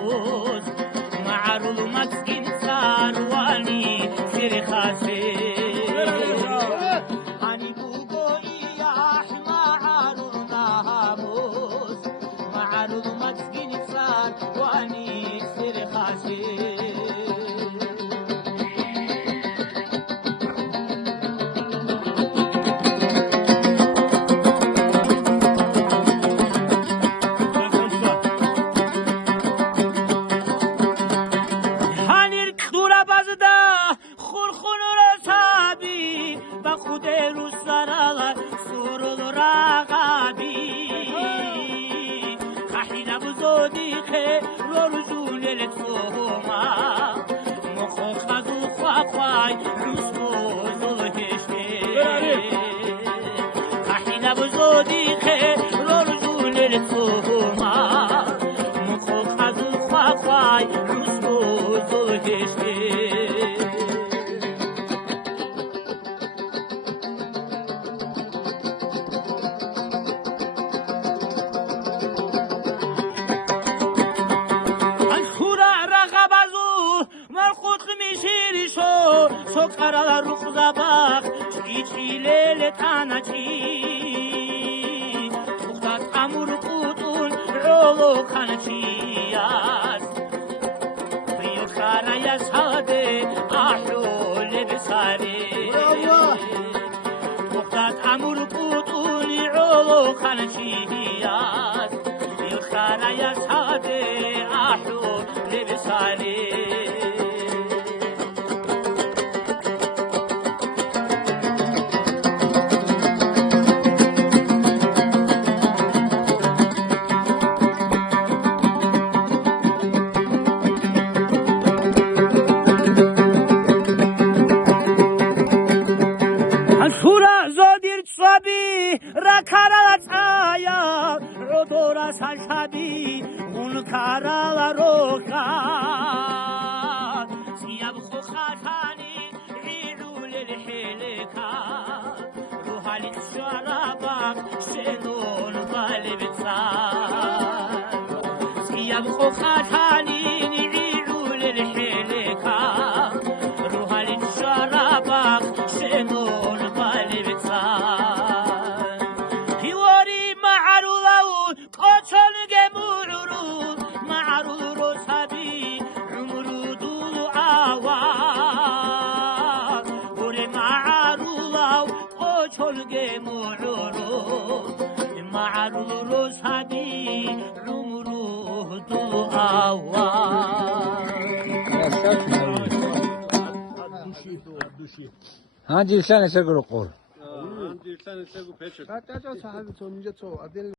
موز معروض مسكين سارواني سير خاسي هاني بوغوي يا معروض موز معروض مسكين سارواني سير خاسي خودرو سراغ سرود راغبی خحینا بزودی خه رورزون لتوما مخو خذو خواي رسو زوهشته خحینا بزودی خه رورزون لتوما مخو خذو خواي رسو زوهشته سكر روح زباخ چی لیل تانچی تختات امور قوتون رولو خانچی است بیو خانه ساده احلول بساری تختات امور قوتون رولو خانچی است بیو خانه ساده احلول بساری ركارات آيا رودورا سالشابي ونكارا روكا سياب خوخاتاني عيدول الحلكا روحالك شرابك شنون بالبتسار سياب خوخاتاني عيدول الحلكا روحالك شرابك شنون بالبتسار معروض هدي عمره دعوة ها جيشان يسقروا قول ها جيشان يسقروا بيشك